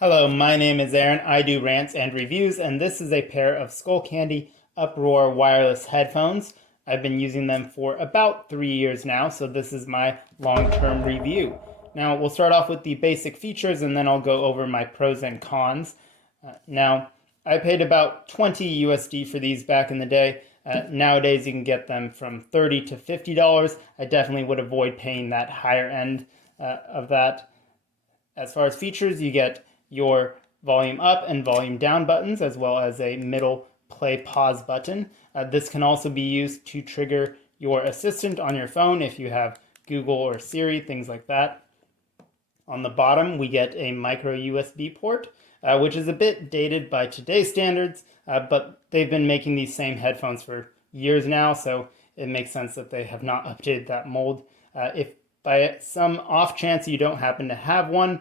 Hello, my name is Aaron. I do rants and reviews, and this is a pair of Skullcandy Uproar wireless headphones. I've been using them for about 3 years now, so this is my long-term review. Now, we'll start off with the basic features, and then I'll go over my pros and cons. Now, I paid about 20 USD for these back in the day. Nowadays, you can get them from $30 to $50. I definitely would avoid paying that higher end of that. As far as features, you get your volume up and volume down buttons, as well as a middle play pause button. This can also be used to trigger your assistant on your phone if you have Google or Siri, things like that. On the bottom, we get a micro USB port, which is a bit dated by today's standards, but they've been making these same headphones for years now, so it makes sense that they have not updated that mold. If by some off chance you don't happen to have one,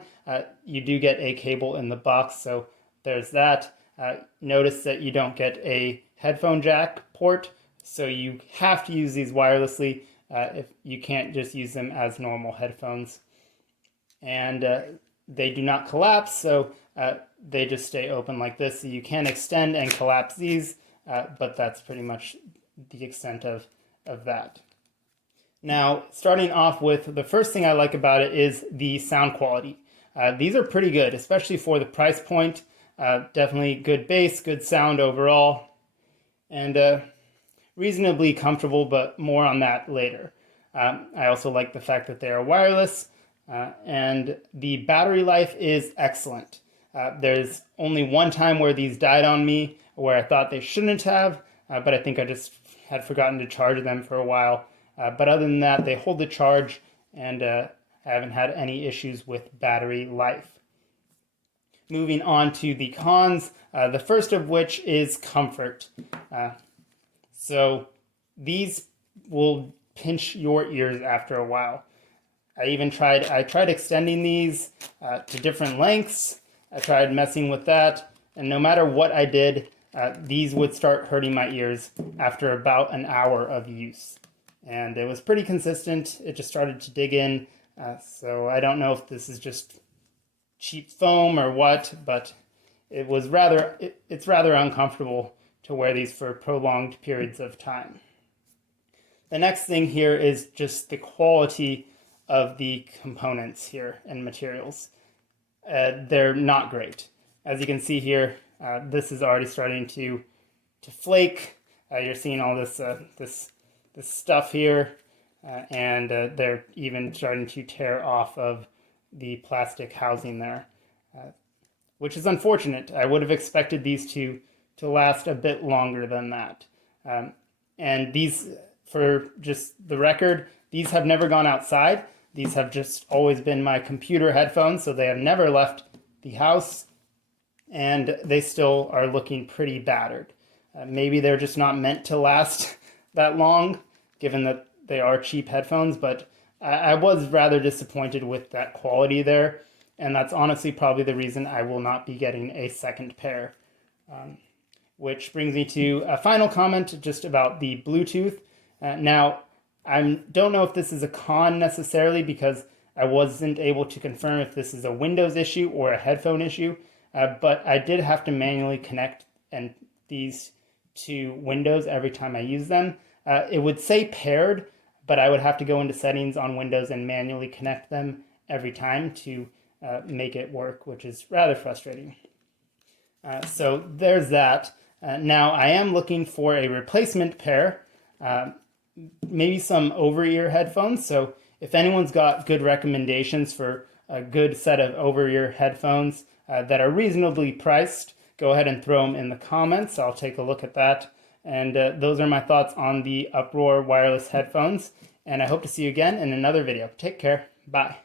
you do get a cable in the box, so there's that. Notice that you don't get a headphone jack port, so you have to use these wirelessly if you can't just use them as normal headphones. And they do not collapse, so they just stay open like this. So you can extend and collapse these, but that's pretty much the extent of that. Now, starting off with the first thing I like about it is the sound quality. These are pretty good, especially for the price point. Definitely good bass, good sound overall, and reasonably comfortable, but more on that later. I also like the fact that they are wireless, and the battery life is excellent. There's only one time where these died on me, where I thought they shouldn't have, but I think I just had forgotten to charge them for a while. But other than that, they hold the charge, and I haven't had any issues with battery life. Moving on to the cons, the first of which is comfort. So these will pinch your ears after a while. I tried extending these to different lengths. I tried messing with that, and no matter what I did, these would start hurting my ears after about an hour of use. And it was pretty consistent. It just started to dig in. So I don't know if this is just cheap foam or what, but it's rather uncomfortable to wear these for prolonged periods of time. The next thing here is just the quality of the components here and materials. They're not great. As you can see here, this is already starting to flake. You're seeing all this stuff here, and they're even starting to tear off of the plastic housing there, which is unfortunate. I would have expected these to last a bit longer than that. And these, for just the record, these have never gone outside. These have just always been my computer headphones, so they have never left the house, and they still are looking pretty battered. Maybe they're just not meant to last that long, given that they are cheap headphones, but I was rather disappointed with that quality there, and that's honestly probably the reason I will not be getting a second pair. Which brings me to a final comment just about the Bluetooth. Now, I don't know if this is a con necessarily, because I wasn't able to confirm if this is a Windows issue or a headphone issue, but I did have to manually connect these to Windows every time I use them. It would say paired, but I would have to go into settings on Windows and manually connect them every time to make it work, which is rather frustrating. So there's that. Now I am looking for a replacement pair, maybe some over-ear headphones. So if anyone's got good recommendations for a good set of over-ear headphones that are reasonably priced, go ahead and throw them in the comments. I'll take a look at that. And those are my thoughts on the Uproar wireless headphones. And I hope to see you again in another video. Take care. Bye.